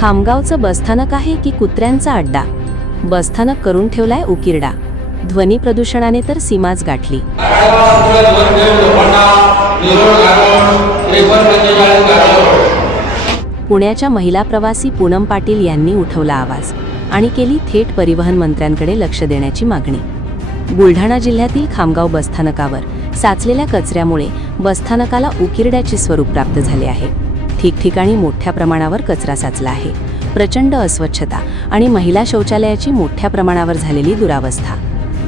खामगावचं बसस्थानक आहे की कुत्र्यांचा अड्डा? बसस्थानक करून ठेवलाय उकिरडा. ध्वनी प्रदूषणाने तर सीमाच गाठली. पुण्याच्या महिला प्रवासी पूनम पाटील यांनी उठवला आवाज आणि केली थेट परिवहन मंत्र्यांकडे लक्ष देण्याची मागणी. बुलढाणा जिल्ह्यातील खामगाव बसस्थानकावर साचलेल्या कचऱ्यामुळे बसस्थानकाला उकिरड्याचे स्वरूप प्राप्त झाले आहे. ठिकठिकाणी मोठ्या प्रमाणावर कचरा साचला आहे. प्रचंड अस्वच्छता आणि महिला शौचालयाची मोठ्या प्रमाणावर झालेली दुरावस्था.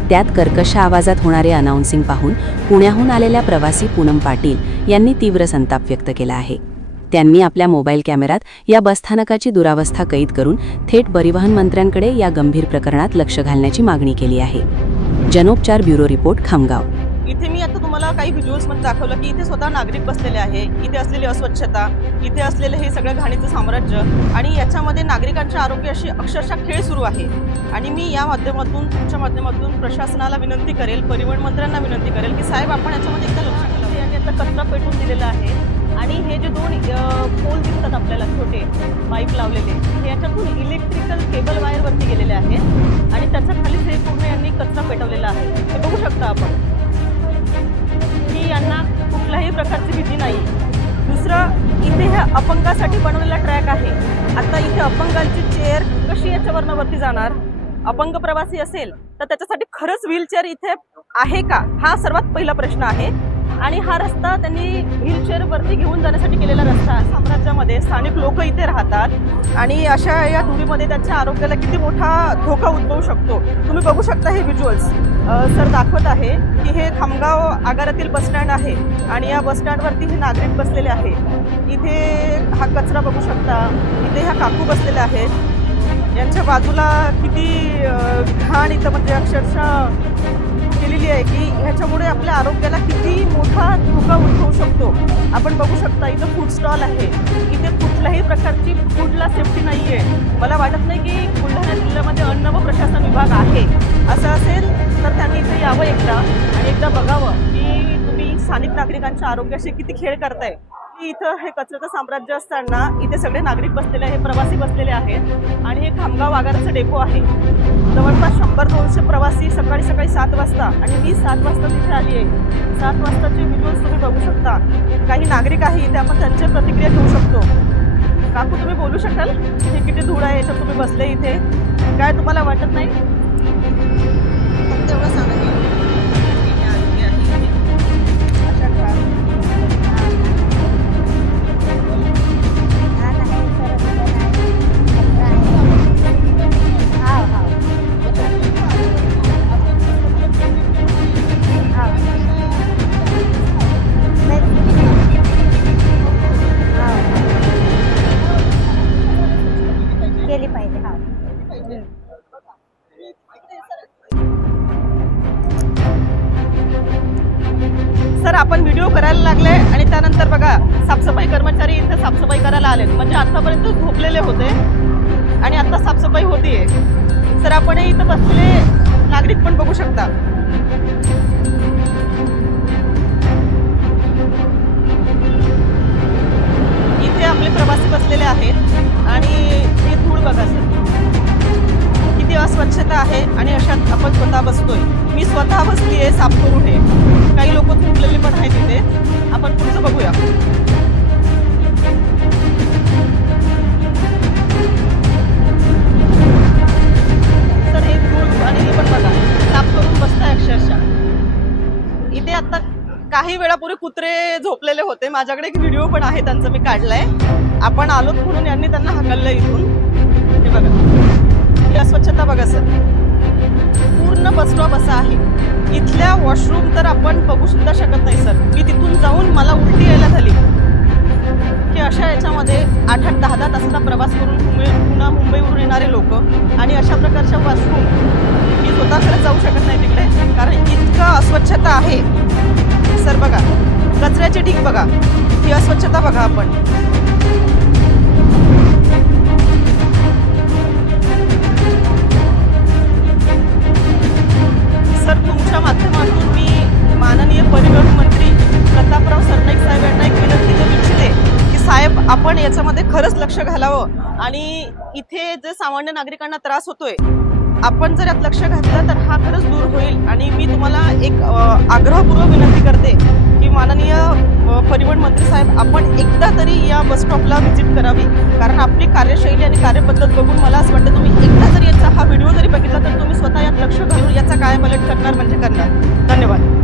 त्यात कर्कश आवाजात होणारे अनाउन्सिंग पाहून पुण्याहून आलेल्या प्रवासी पूनम पाटील यांनी तीव्र संताप व्यक्त केला आहे. त्यांनी आपल्या मोबाईल कॅमेऱ्यात या बसस्थानकाची दुरावस्था कैद करून थेट परिवहन मंत्र्यांकडे या गंभीर प्रकरणात लक्ष घालण्याची मागणी केली आहे. जनोपचार ब्युरो रिपोर्ट, खामगाव. इथे मी आता तुम्हाला काही व्हिडिओजमध्ये दाखवलं की इथे स्वतः नागरिक बसलेले आहे. इथे असलेली अस्वच्छता, इथे असलेलं हे सगळं घाणीचं साम्राज्य आणि याच्यामध्ये नागरिकांच्या आरोग्याशी अक्षरशः खेळ सुरू आहे. आणि मी या माध्यमातून, तुमच्या माध्यमातून प्रशासनाला विनंती करेल, परिवहन मंत्र्यांना विनंती करेल की साहेब, आपण याच्यामध्ये एकदा लक्ष घालावं. यांनी आता कचरा पेटवून दिलेला आहे आणि हे जे दोन पोल दिसतात आपल्याला, छोटे पाईप लावलेले, हे याच्यातून इलेक्ट्रिकल केबल वायरवरती गेलेले आहेत आणि त्याच्या खालीच हे पूर्ण यांनी कचरा पेटवलेला आहे. हे बघू शकता आपण की यांना कुठल्याही प्रकारची भीती नाही. दुसरं, इथे ह्या अपंगासाठी बनवलेला ट्रॅक आहे. आता इथे अपंगांची चेअर कशी याच्यावरनं वरती जाणार? अपंग प्रवासी असेल तर त्याच्यासाठी खरंच व्हीलचेअर इथे आहे का, हा सर्वात पहिला प्रश्न आहे. आणि हा रस्ता त्यांनी व्हीलचेअर वरती घेऊन जाण्यासाठी केलेला रस्ता. साम्राज्यामध्ये स्थानिक लोक इथे राहतात आणि अशा या दूरीमध्ये त्यांच्या आरोग्याला किती मोठा धोका उद्भवू शकतो. तुम्ही बघू शकता हे व्हिज्युअल्स सर दाखवत आहे की हे खामगाव आगारातील बसस्टँड आहे आणि या बसस्टँडवरती हे नागरिक बसलेले आहे. इथे हा कचरा बघू शकता, इथे ह्या काकू बसलेल्या आहेत. यांच्या बाजूला किती घाण इथं म्हणजे अक्षरशः केलेली आहे की ह्याच्यामुळे आपल्या आरोग्याला किती मोठा धोका उद्भवू शकतो. आपण बघू शकता इथं फूड स्टॉल आहे. इथे कुठल्याही प्रकारची फूडला सेफ्टी नाही आहे. मला वाटत नाही की बुलढाणा जिल्ह्यामध्ये अन्न व प्रशासन विभाग आहे. असं असेल तर त्यांनी इथे यावं एकदा आणि एकदा बघावं की तुम्ही स्थानिक नागरिकांच्या आरोग्याशी किती खेळ करताय. इथं हे कचऱ्याचं साम्राज्य असताना इथे सगळे नागरिक बसलेले आहेत, प्रवासी बसलेले आहेत आणि हे खामगाव आगाराचं डेपो आहे. जवळपास 100-200 प्रवासी सकाळी 7 वाजता आणि मी 7 वाजता तिथे आली आहे. 7 वाजताचे व्हिडिओज तुम्ही बघू शकता. काही नागरिक आहे इथे, आपण त्यांच्या प्रतिक्रिया घेऊ शकतो. काकू, तुम्ही बोलू शकाल? हे किती धूळ आहे याच्यात तुम्ही बसले इथे, काय तुम्हाला वाटत नाही? फक्त एवढं सांगा की सर, आपण व्हिडिओ करायला लागले आणि त्यानंतर बघा साफसफाई कर्मचारी इथे साफसफाई करायला आलेत. म्हणजे आतापर्यंत झोपलेले होते आणि आता साफसफाई होतीये. सर, आपण इथं बसलेले नागरिक पण बघू शकता. इथे आपले प्रवासी बसलेले आहेत आणि ही धूळ बघा सर, किती अस्वच्छता आहे आणि अशात आपण स्वतः बसतोय. मी स्वतः बसली आहे साफ करून. हे काही लोक झोपलेले पण आहेत इथे. आपण पुढचं बघूया. तर हे धूळ आणि हे पण बघा साफ करून बसताय अक्षरशः. इथे आता काही वेळापूर्वी कुत्रे झोपलेले होते. माझ्याकडे एक व्हिडिओ पण आहे त्यांचा, मी काढलाय. आपण आलोत म्हणून यांनी त्यांना हाकललं इथून. हे बघा, ही अस्वच्छता बघा सर, पूर्ण बसस्टॉप असा आहे. इथल्या वॉशरूम तर आपण बघू सुद्धा शकत नाही सर. मी तिथून जाऊन मला उलटी यायला झाली की अशा याच्यामध्ये 8-8, 10-10 तासाचा प्रवास करून पुन्हा मुंबईवरून येणारे लोक आणि अशा प्रकारच्या वॉशरूम मी स्वतः खरंच जाऊ शकत नाही तिकडे, कारण इतकं अस्वच्छता आहे. सर बघा, कचऱ्याचे ढीग बघा, ही अस्वच्छता बघा आपण. सर, तुमच्या माध्यमातून मी माननीय परिवहन मंत्री प्रतापराव सरनाईक साहेब यांना एक विनंती करू इच्छिते की साहेब, आपण याच्यामध्ये खरंच लक्ष घालावं आणि इथे जे सामान्य नागरिकांना त्रास होतोय आपण जर यात लक्ष घातलं तर हा खरंच दूर होईल. आणि मी तुम्हाला एक आग्रहपूर्वक विनंती करते की माननीय परिवहन मंत्री साहेब आपण एकदा तरी या बस स्टॉपला व्हिजिट करावी, कारण आपली कार्यशैली आणि कार्यपद्धत बघून मला असं वाटतं तुम्ही एकदा जरी याचा हा व्हिडिओ जरी बघितला तर तुम्ही स्वतः यात लक्ष घालून याचा कायपालट करणार म्हणजे करणार. धन्यवाद.